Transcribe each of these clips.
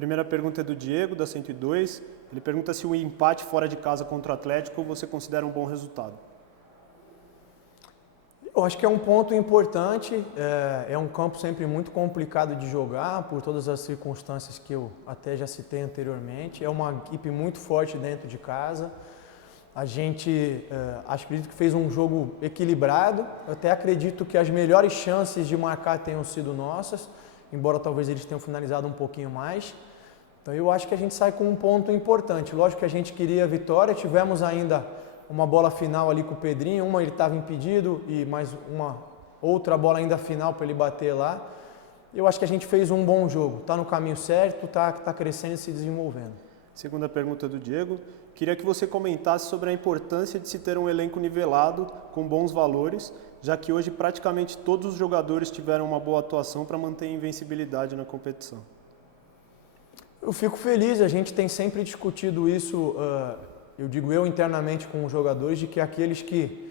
primeira pergunta é do Diego, da 102. Ele pergunta se o empate fora de casa contra o Atlético você considera um bom resultado. Eu acho que é um ponto importante, é um campo sempre muito complicado de jogar, por todas as circunstâncias que eu até já citei anteriormente. É uma equipe muito forte dentro de casa. A gente acredito que fez um jogo equilibrado. Eu até acredito que as melhores chances de marcar tenham sido nossas, embora talvez eles tenham finalizado um pouquinho mais. Então eu acho que a gente sai com um ponto importante. Lógico que a gente queria a vitória, tivemos ainda uma bola final ali com o Pedrinho, uma ele estava impedido e mais uma outra bola ainda final para ele bater lá. Eu acho que a gente fez um bom jogo, está no caminho certo, está crescendo e se desenvolvendo. Segunda pergunta do Diego, queria que você comentasse sobre a importância de se ter um elenco nivelado com bons valores, já que hoje praticamente todos os jogadores tiveram uma boa atuação para manter a invencibilidade na competição. Eu fico feliz, a gente tem sempre discutido isso, eu digo eu internamente com os jogadores, de que aqueles que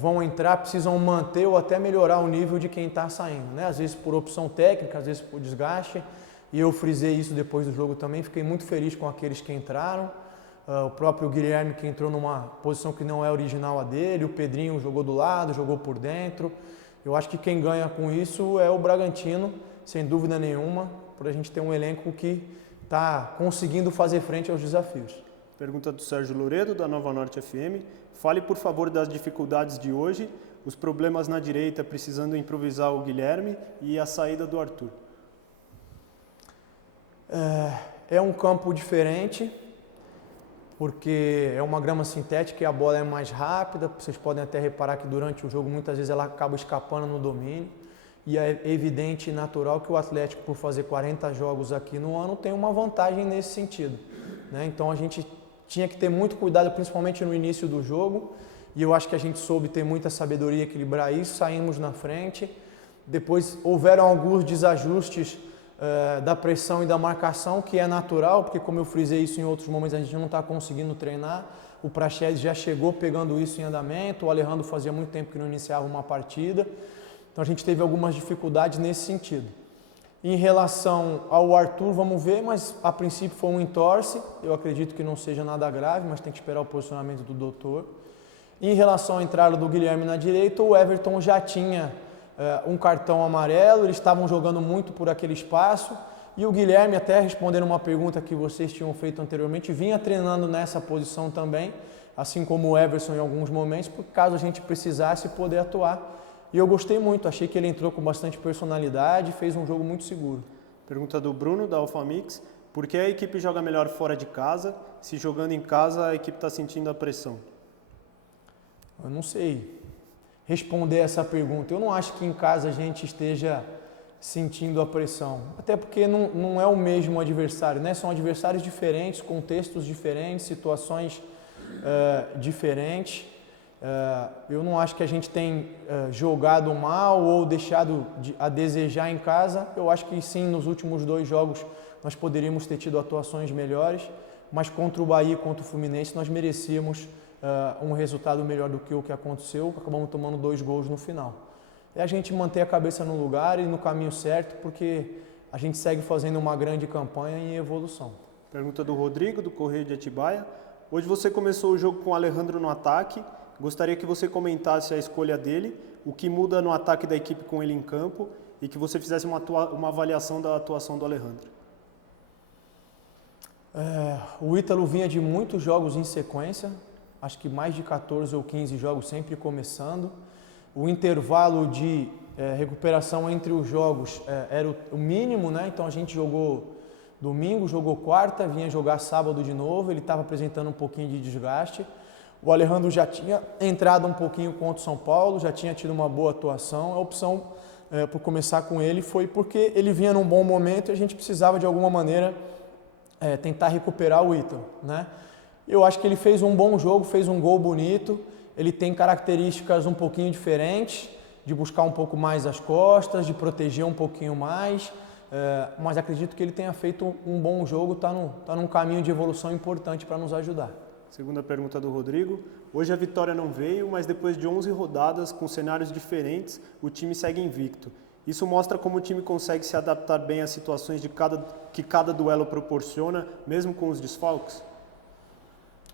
vão entrar precisam manter ou até melhorar o nível de quem está saindo, né? Às vezes por opção técnica, às vezes por desgaste, e eu frisei isso depois do jogo também, fiquei muito feliz com aqueles que entraram, o próprio Guilherme que entrou numa posição que não é original a dele, o Pedrinho jogou do lado, jogou por dentro. Eu acho que quem ganha com isso é o Bragantino, sem dúvida nenhuma, por a gente ter um elenco que está conseguindo fazer frente aos desafios. Pergunta do Sérgio Loredo, da Nova Norte FM. Fale, por favor, das dificuldades de hoje, os problemas na direita precisando improvisar o Guilherme e a saída do Arthur. É um campo diferente, porque é uma grama sintética e a bola é mais rápida. Vocês podem até reparar que durante o jogo muitas vezes ela acaba escapando no domínio. E é evidente e natural que o Atlético, por fazer 40 jogos aqui no ano, tem uma vantagem nesse sentido, né? Então a gente tinha que ter muito cuidado, principalmente no início do jogo, e eu acho que a gente soube ter muita sabedoria, equilibrar isso, saímos na frente. Depois houveram alguns desajustes da pressão e da marcação, que é natural, porque como eu frisei isso em outros momentos, a gente não está conseguindo treinar. O Praxedes já chegou pegando isso em andamento, o Alejandro fazia muito tempo que não iniciava uma partida. Então a gente teve algumas dificuldades nesse sentido. Em relação ao Arthur, vamos ver, mas a princípio foi um entorse. Eu acredito que não seja nada grave, mas tem que esperar o posicionamento do doutor. Em relação à entrada do Guilherme na direita, o Everton já tinha um cartão amarelo, eles estavam jogando muito por aquele espaço. E o Guilherme, até respondendo uma pergunta que vocês tinham feito anteriormente, vinha treinando nessa posição também, assim como o Everson em alguns momentos, por caso a gente precisasse poder atuar. E eu gostei muito, achei que ele entrou com bastante personalidade, fez um jogo muito seguro. Pergunta do Bruno, da Alphamix. Por que a equipe joga melhor fora de casa, se jogando em casa a equipe está sentindo a pressão? Eu não sei responder essa pergunta. Eu não acho que em casa a gente esteja sentindo a pressão. Até porque não é o mesmo adversário, né? São adversários diferentes, contextos diferentes, situações diferentes. Eu não acho que a gente tem jogado mal ou deixado a desejar em casa. Eu acho que sim, nos últimos 2 jogos nós poderíamos ter tido atuações melhores, mas contra o Bahia e contra o Fluminense nós merecíamos um resultado melhor do que o que aconteceu. Acabamos tomando 2 gols no final. É a gente manter a cabeça no lugar e no caminho certo, porque a gente segue fazendo uma grande campanha em evolução. Pergunta do Rodrigo, do Correio de Atibaia. Hoje você começou o jogo com o Alejandro no ataque. Gostaria que você comentasse a escolha dele, o que muda no ataque da equipe com ele em campo e que você fizesse uma avaliação da atuação do Alejandro. O Ítalo vinha de muitos jogos em sequência, acho que mais de 14 ou 15 jogos sempre começando. O intervalo de recuperação entre os jogos era o mínimo, né? Então a gente jogou domingo, jogou quarta, vinha jogar sábado de novo, ele estava apresentando um pouquinho de desgaste. O Alejandro já tinha entrado um pouquinho contra o São Paulo, já tinha tido uma boa atuação. A opção por começar com ele foi porque ele vinha num bom momento e a gente precisava de alguma maneira tentar recuperar o Ítalo, né? Eu acho que ele fez um bom jogo, fez um gol bonito. Ele tem características um pouquinho diferentes, de buscar um pouco mais as costas, de proteger um pouquinho mais, mas acredito que ele tenha feito um bom jogo, está num caminho de evolução importante para nos ajudar. Segunda pergunta do Rodrigo. Hoje a vitória não veio, mas depois de 11 rodadas com cenários diferentes, o time segue invicto. Isso mostra como o time consegue se adaptar bem às situações que cada duelo proporciona, mesmo com os desfalques?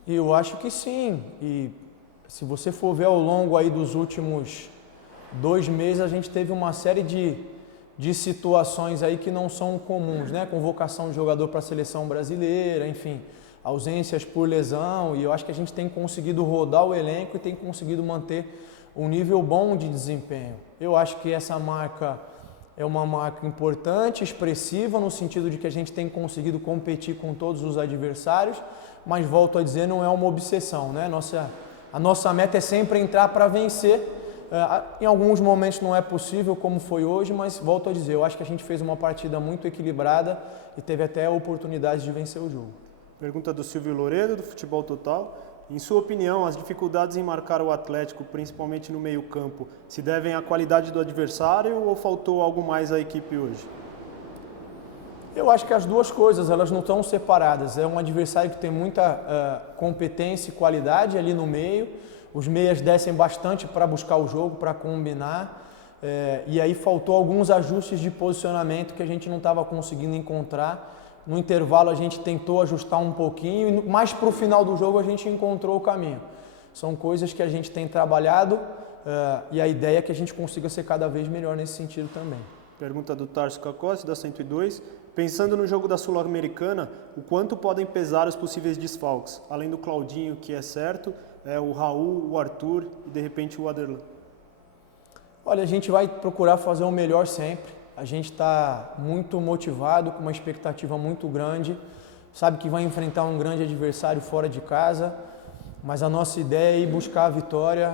Eu acho que sim. E se você for ver ao longo aí dos últimos 2 meses, a gente teve uma série de situações aí que não são comuns, né? Convocação de jogador para a seleção brasileira, enfim, ausências por lesão, e eu acho que a gente tem conseguido rodar o elenco e tem conseguido manter um nível bom de desempenho. Eu acho que essa marca é uma marca importante, expressiva, no sentido de que a gente tem conseguido competir com todos os adversários, mas volto a dizer, não é uma obsessão, né? A nossa meta é sempre entrar para vencer. Em alguns momentos não é possível, como foi hoje, mas volto a dizer, eu acho que a gente fez uma partida muito equilibrada e teve até a oportunidade de vencer o jogo. Pergunta do Silvio Loredo, do Futebol Total. Em sua opinião, as dificuldades em marcar o Atlético, principalmente no meio-campo, se devem à qualidade do adversário ou faltou algo mais à equipe hoje? Eu acho que as duas coisas, elas não estão separadas. É um adversário que tem muita competência e qualidade ali no meio. Os meias descem bastante para buscar o jogo, para combinar. E aí faltou alguns ajustes de posicionamento que a gente não estava conseguindo encontrar. No intervalo a gente tentou ajustar um pouquinho, mas para o final do jogo a gente encontrou o caminho. São coisas que a gente tem trabalhado e a ideia é que a gente consiga ser cada vez melhor nesse sentido também. Pergunta do Tarso Cacossi, da 102. Pensando no jogo da Sul-Americana, o quanto podem pesar os possíveis desfalques? Além do Claudinho, que é certo, o Raul, o Arthur e de repente o Aderlan. Olha, a gente vai procurar fazer o melhor sempre. A gente está muito motivado, com uma expectativa muito grande. Sabe que vai enfrentar um grande adversário fora de casa, mas a nossa ideia é ir buscar a vitória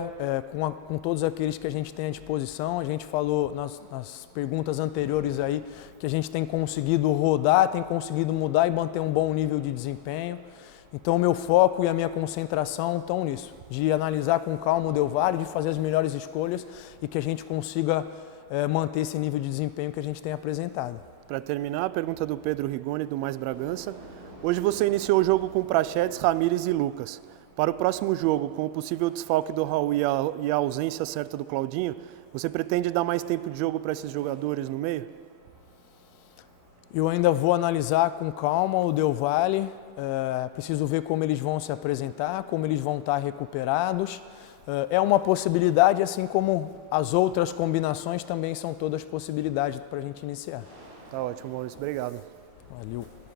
com todos aqueles que a gente tem à disposição. A gente falou nas perguntas anteriores aí que a gente tem conseguido rodar, tem conseguido mudar e manter um bom nível de desempenho. Então o meu foco e a minha concentração estão nisso, de analisar com calma o Del Valle, de fazer as melhores escolhas e que a gente consiga manter esse nível de desempenho que a gente tem apresentado. Para terminar, a pergunta do Pedro Rigoni, do Mais Bragança. Hoje você iniciou o jogo com Prachedes, Ramírez e Lucas. Para o próximo jogo, com o possível desfalque do Raul e a ausência certa do Claudinho, você pretende dar mais tempo de jogo para esses jogadores no meio? Eu ainda vou analisar com calma o Del Valle, preciso ver como eles vão se apresentar, como eles vão estar recuperados. É uma possibilidade, assim como as outras combinações também são todas possibilidades para a gente iniciar. Tá ótimo, Maurício. Obrigado. Valeu.